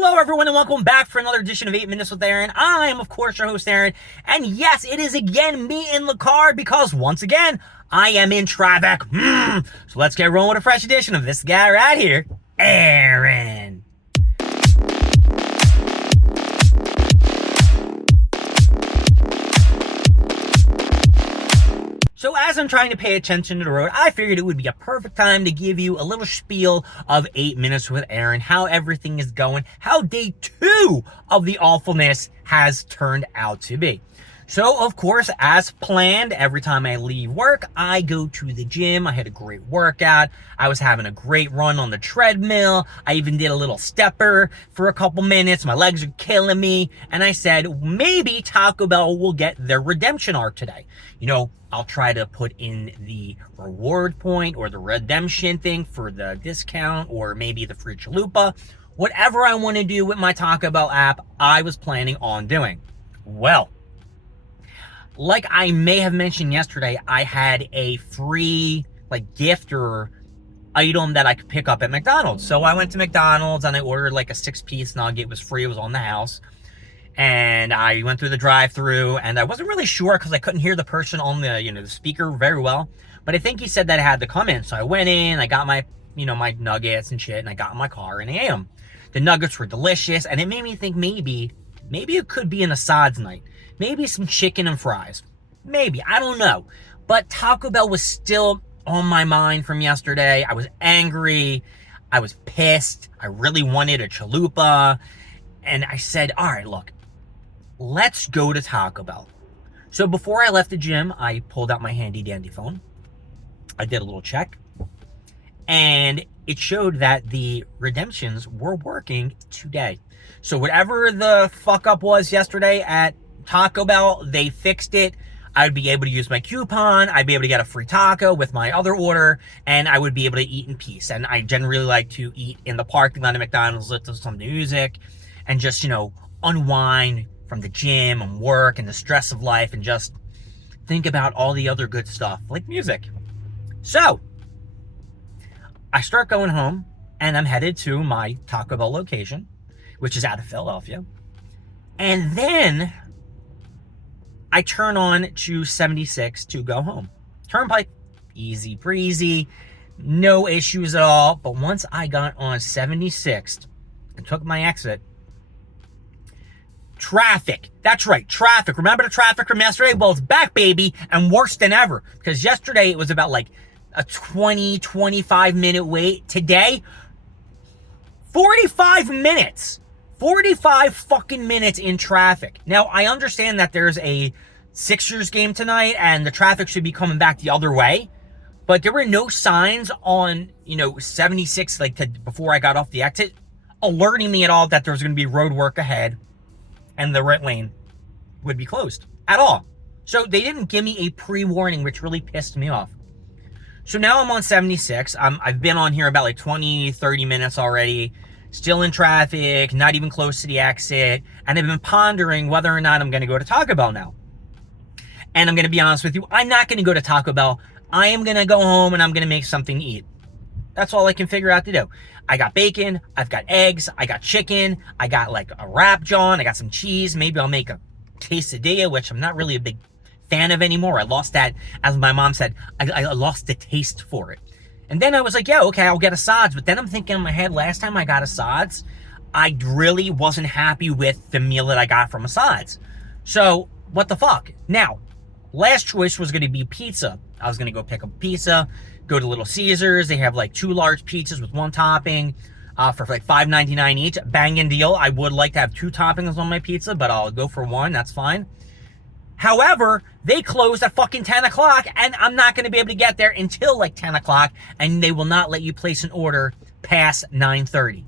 Hello, everyone, and welcome back for another edition of 8 Minutes with Aaron. I am, of course, your host, Aaron. And yes, it is again me in the car because, once again, I am in traffic. So let's get rolling with a fresh edition of this guy right here, Aaron. So as I'm trying to pay attention to the road, I figured it would be a perfect time to give you a little spiel of 8 Minutes with Aaron, how everything is going, how day 2 of the awfulness has turned out to be. So, of course, as planned, every time I leave work, I go to the gym. I had a great workout. I was having a great run on the treadmill. I even did a little stepper for a couple minutes. My legs are killing me. And I said, maybe Taco Bell will get their redemption arc today. You know, I'll try to put in the reward point or the redemption thing for the discount or maybe the free chalupa. Whatever I want to do with my Taco Bell app, I was planning on doing. Well, like I may have mentioned yesterday, I had a free gift or item that I could pick up at McDonald's. So I went to McDonald's and I ordered a 6-piece nugget. It was free. It was on the house. And I went through the drive-thru and I wasn't really sure because I couldn't hear the person on the speaker very well. But I think he said that I had to come in. So I went in, I got my, my nuggets and shit, and I got in my car and I ate them. The nuggets were delicious and it made me think maybe it could be an Assad's night. Maybe some chicken and fries. Maybe. I don't know. But Taco Bell was still on my mind from yesterday. I was angry. I was pissed. I really wanted a chalupa. And I said, all right, look, let's go to Taco Bell. So before I left the gym, I pulled out my handy dandy phone. I did a little check. And it showed that the redemptions were working today. So whatever the fuck up was yesterday at Taco Bell, they fixed it. I'd be able to use my coupon. I'd be able to get a free taco with my other order, and I would be able to eat in peace. And I generally like to eat in the parking lot of McDonald's, listen to some music, and just, unwind from the gym and work and the stress of life and just think about all the other good stuff, like music. So, I start going home, and I'm headed to my Taco Bell location, which is out of Philadelphia. And then I turn on to 76 to go home. Turnpike, easy breezy, no issues at all. But once I got on 76th and took my exit, traffic. That's right, traffic. Remember the traffic from yesterday? Well, it's back, baby, and worse than ever. Because yesterday it was about a 20, 25 minute wait. Today, 45 minutes. 45 fucking minutes in traffic. Now, I understand that there's a Sixers game tonight and the traffic should be coming back the other way, but there were no signs on, 76, before I got off the exit, alerting me at all that there was going to be road work ahead and the right lane would be closed at all. So they didn't give me a pre-warning, which really pissed me off. So now I'm on 76. I've been on here about 20, 30 minutes already. Still in traffic, not even close to the exit, and I've been pondering whether or not I'm going to go to Taco Bell now. And I'm going to be honest with you, I'm not going to go to Taco Bell. I am going to go home and I'm going to make something to eat. That's all I can figure out to do. I got bacon, I've got eggs, I got chicken, I got a wrap John, I got some cheese. Maybe I'll make a quesadilla, which I'm not really a big fan of anymore. I lost that, as my mom said, I lost the taste for it. And then I was like, yeah, okay, I'll get Assad's. But then I'm thinking in my head, last time I got Assad's, I really wasn't happy with the meal that I got from Assad's. So, what the fuck? Now, last choice was going to be pizza. I was going to go pick up pizza, go to Little Caesars. They have 2 large pizzas with 1 topping for $5.99 each. Banging deal. I would like to have 2 toppings on my pizza, but I'll go for 1. That's fine. However, they closed at fucking 10 o'clock, and I'm not going to be able to get there until 10 o'clock, and they will not let you place an order past 9:30.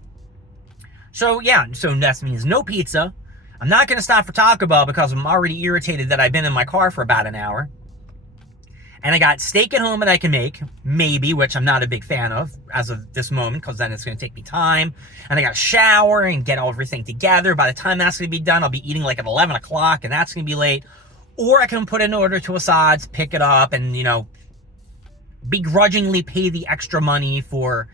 So, yeah, so that means no pizza. I'm not going to stop for Taco Bell because I'm already irritated that I've been in my car for about an hour. And I got steak at home that I can make, maybe, which I'm not a big fan of as of this moment because then it's going to take me time. And I got to shower and get everything together. By the time that's going to be done, I'll be eating at 11 o'clock, and that's going to be late. Or I can put an order to Assad's, pick it up, and, begrudgingly pay the extra money for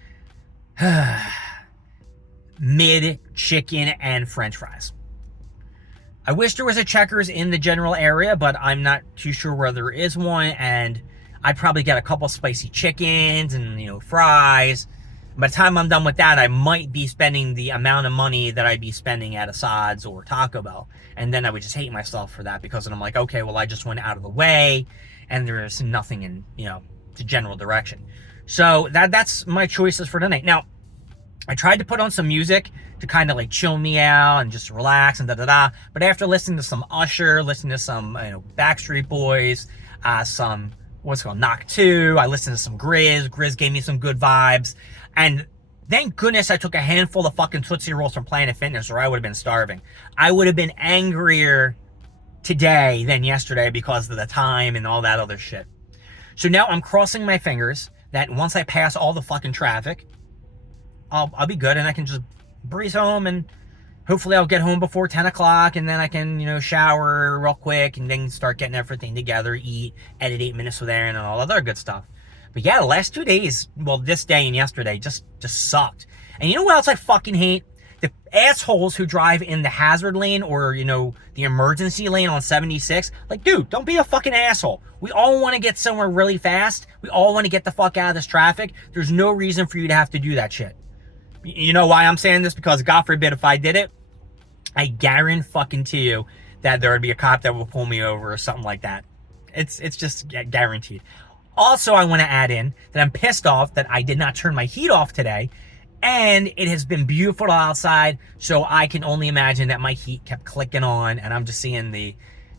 mid-chicken and french fries. I wish there was a Checkers in the general area, but I'm not too sure where there is one, and I'd probably get a couple spicy chickens and, fries. By the time I'm done with that, I might be spending the amount of money that I'd be spending at Assad's or Taco Bell. And then I would just hate myself for that, because I'm like, okay, well, I just went out of the way and there's nothing in, the general direction. So that's my choices for tonight. Now, I tried to put on some music to kind of like chill me out and just relax and da-da-da. But after listening to some Usher, listening to some, Backstreet Boys, some, what's it called, Knock 2, I listened to some Grizz. Grizz gave me some good vibes. And thank goodness I took a handful of fucking Tootsie Rolls from Planet Fitness, or I would have been starving. I would have been angrier today than yesterday because of the time and all that other shit. So now I'm crossing my fingers that once I pass all the fucking traffic, I'll be good, and I can just breeze home, and hopefully I'll get home before 10 o'clock, and then I can, shower real quick, and then start getting everything together, eat, edit 8 minutes with Aaron, and all other good stuff. But yeah, the last 2 days, well, this day and yesterday, just sucked. And you know what else I fucking hate? The assholes who drive in the hazard lane or, the emergency lane on 76. Like, dude, don't be a fucking asshole. We all want to get somewhere really fast. We all want to get the fuck out of this traffic. There's no reason for you to have to do that shit. You know why I'm saying this? Because God forbid if I did it, I guarantee you that there would be a cop that will pull me over or something like that. It's just guaranteed. Also, I want to add in that I'm pissed off that I did not turn my heat off today, and it has been beautiful outside, so I can only imagine that my heat kept clicking on, and I'm just seeing the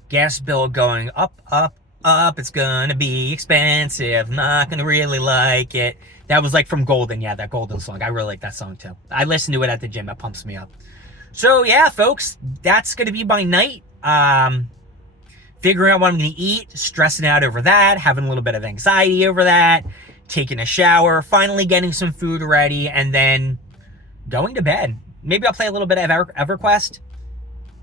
gas bill going up, up, up. It's gonna be expensive. Not gonna really like it. That was like from Golden. Yeah, that Golden song. I really like that song too. I listen to it at the gym. It pumps me up. So yeah, folks, that's gonna be my night. Figuring out what I'm gonna eat, stressing out over that, having a little bit of anxiety over that, taking a shower, finally getting some food ready, and then going to bed. Maybe I'll play a little bit of EverQuest.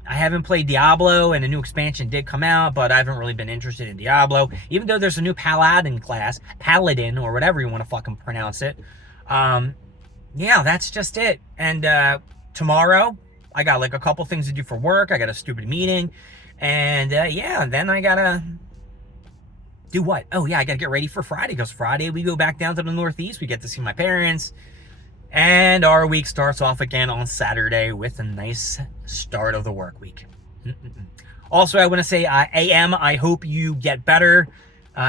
I haven't played Diablo, and a new expansion did come out, but I haven't really been interested in Diablo, even though there's a new Paladin class, Paladin, or whatever you want to fucking pronounce it. Yeah, that's just it. And tomorrow, I got like a couple things to do for work. I got a stupid meeting, and yeah, then I gotta do what? Oh yeah, I gotta get ready for Friday, because Friday we go back down to the Northeast. We get to see my parents. And our week starts off again on Saturday with a nice start of the work week. Also, I want to say, AM, I hope you get better.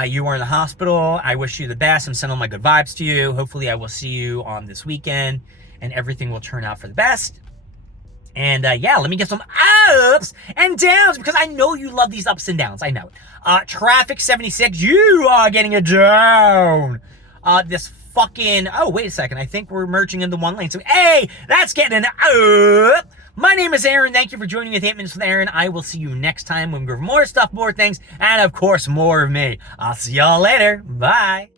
You are in the hospital. I wish you the best. I'm sending my good vibes to you. Hopefully, I will see you on this weekend, and everything will turn out for the best. And yeah, let me get some ups and downs, because I know you love these ups and downs. I know it. Traffic 76, you are getting it down. This fucking, oh, wait a second. I think we're merging into one lane. So, hey, that's getting an up. My name is Aaron. Thank you for joining me with 8 Minutes with Aaron. I will see you next time when we go over more stuff, more things, and of course, more of me. I'll see y'all later. Bye.